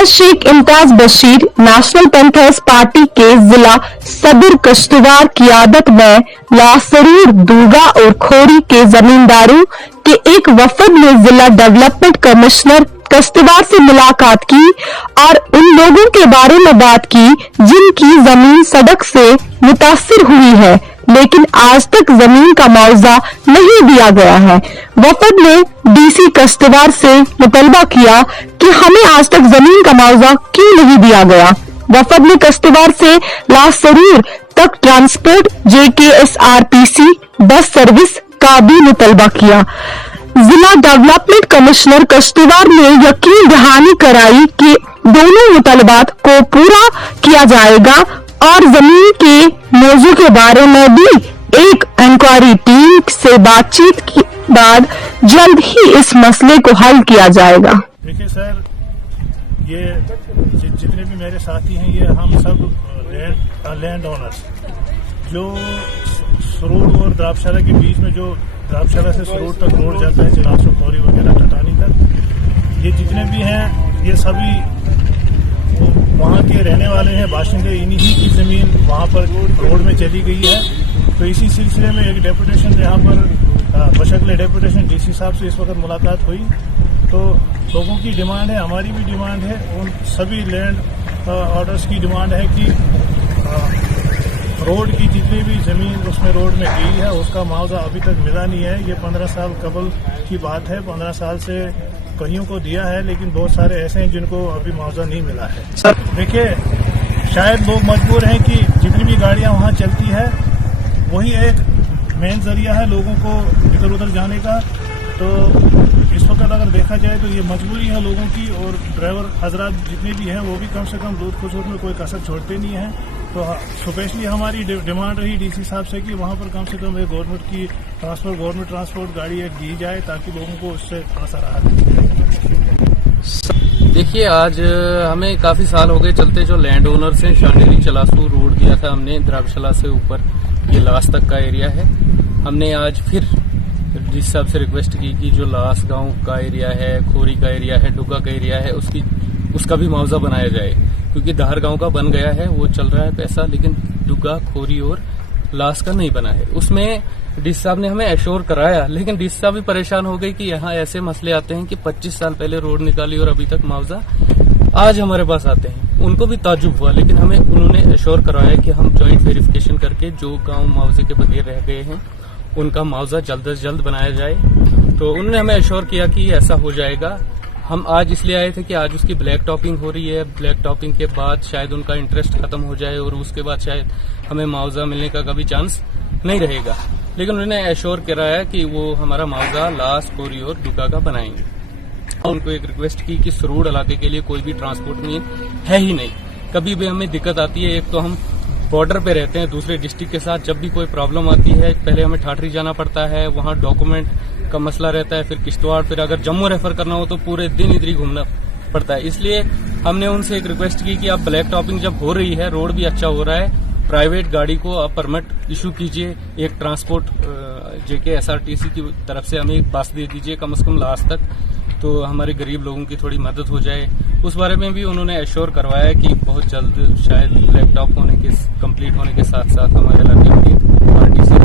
आज शेख इम्तियाज बशीर नेशनल पैंथर्स पार्टी के जिला सदर कश्तवार की आदत में लासरूर, दूगा और खोरी के जमींदारों के एक वफद ने जिला डेवलपमेंट कमिश्नर कश्तवार से मुलाकात की और उन लोगों के बारे में बात की जिनकी जमीन सड़क से मुतासिर हुई है, लेकिन आज तक जमीन का मुआवजा नहीं दिया गया है। वफद ने डीसी कश्तवार से मुतलबा किया कि हमें आज तक जमीन का मुआवजा क्यों नहीं दिया गया। वफद ने कश्तवार से लासरूर तक ट्रांसपोर्ट JKSRTC बस सर्विस का भी मुतलबा किया। जिला डेवलपमेंट कमिश्नर कश्तवार ने यकीन दहानी कराई कि दोनों मुतलबात को पूरा किया जाएगा और जमीन के मौजू के बारे में भी एक इंक्वायरी टीम से बातचीत के बाद जल्द ही इस मसले को हल किया जाएगा। देखिए सर, ये जितने भी मेरे साथी हैं, ये हम सब लैंड ओनर्स, जो सरूर और द्राबशाला के बीच में, जो द्राबशाला से सरूर तक रोड जाता है, चिलासू, खोरी वगैरह, टटानी तक, ये जितने भी हैं ये सभी वहाँ के रहने वाले हैं, बाशिंदे। इन्हीं की जमीन वहाँ पर रोड में चली गई है। तो इसी सिलसिले में एक डेपुटेशन यहाँ पर बशक्ल डेपुटेशन डीसी साहब से इस वक्त मुलाकात हुई। तो लोगों की डिमांड है, हमारी भी डिमांड है, उन सभी लैंड ऑर्डर्स की डिमांड है कि रोड की जितनी भी जमीन उसमें रोड में गई है उसका मुआवजा अभी तक मिला नहीं है। ये 15 साल कबल की बात है। 15 साल से कईयों को दिया है, लेकिन बहुत सारे ऐसे हैं जिनको अभी मुआवजा नहीं मिला है। सर देखिए, शायद लोग मजबूर हैं कि जितनी भी गाड़ियां वहां चलती है वही एक मेन जरिया है लोगों को इधर उधर जाने का। तो इस वक्त अगर देखा जाए तो ये मजबूरी है लोगों की, और ड्राइवर हजरात जितने भी हैं वो भी कम से कम दूध खुशबू में कोई कसर छोड़ते नहीं हैं। तो स्पेशली हमारी डिमांड रही डीसी साहब से कि वहाँ पर कम से कम एक गवर्नमेंट ट्रांसपोर्ट गाड़ी एक दी जाए ताकि लोगों को उससे थोड़ा सा राहत। देखिए, आज हमें काफी साल हो गए चलते, जो लैंड ओनर्स हैं, शांडिली चलासू रोड दिया था हमने द्राबशाला से ऊपर, ये लास तक का एरिया है। हमने आज फिर डीसी साहब से रिक्वेस्ट की कि जो लास गांव का एरिया है, खोरी का एरिया है, डुगा का एरिया है, उसका भी मुआवजा बनाया जाए, क्योंकि धार गांव का बन गया है, वो चल रहा है पैसा, लेकिन डुगा, खोरी और लास का नहीं बना है। उसमें डीसी साहब ने हमें एश्योर कराया, लेकिन डीसी साहब भी परेशान हो गए कि यहाँ ऐसे मसले आते हैं कि 25 साल पहले रोड निकाली और अभी तक मुआवजा आज हमारे पास आते हैं। उनको भी ताजुब हुआ, लेकिन हमें उन्होंने एश्योर कराया कि हम ज्वाइंट वेरिफिकेशन करके जो गांव मुआवजे के बगैर रह गए हैं उनका मुआवजा जल्द से जल्द बनाया जाए। तो उन्होंने हमें एश्योर किया कि ऐसा हो जाएगा। हम आज इसलिए आए थे कि आज उसकी ब्लैक टॉपिंग हो रही है। ब्लैक टॉपिंग के बाद शायद उनका इंटरेस्ट खत्म हो जाए और उसके बाद शायद हमें मुआवजा मिलने का कभी चांस नहीं रहेगा। लेकिन उन्होंने एश्योर कराया कि वो हमारा मुआवजा लास, खोरी और डुगा का बनाएंगे। उनको एक रिक्वेस्ट की कि सरूर इलाके के लिए कोई भी ट्रांसपोर्ट मीन है ही नहीं। कभी भी हमें दिक्कत आती है, एक तो हम बॉर्डर पे रहते हैं दूसरे डिस्ट्रिक्ट के साथ, जब भी कोई प्रॉब्लम आती है पहले हमें ठाठरी जाना पड़ता है, वहाँ डॉक्यूमेंट का मसला रहता है, फिर किश्तवाड़, फिर अगर जम्मू रेफर करना हो तो पूरे दिन इधर ही घूमना पड़ता है। इसलिए हमने उनसे एक रिक्वेस्ट की कि आप ब्लैक टॉपिंग जब हो रही है, रोड भी अच्छा हो रहा है, प्राइवेट गाड़ी को आप परमिट इशू कीजिए, एक ट्रांसपोर्ट JKSRTC की तरफ से हमें एक बस दे दीजिए कम से कम लास्ट तक, तो हमारे गरीब लोगों की थोड़ी मदद हो जाए। उस बारे में भी उन्होंने एश्योर करवाया कि बहुत जल्द शायद लैपटॉप कंप्लीट होने के साथ साथ हमारे इलाके की पार्टी से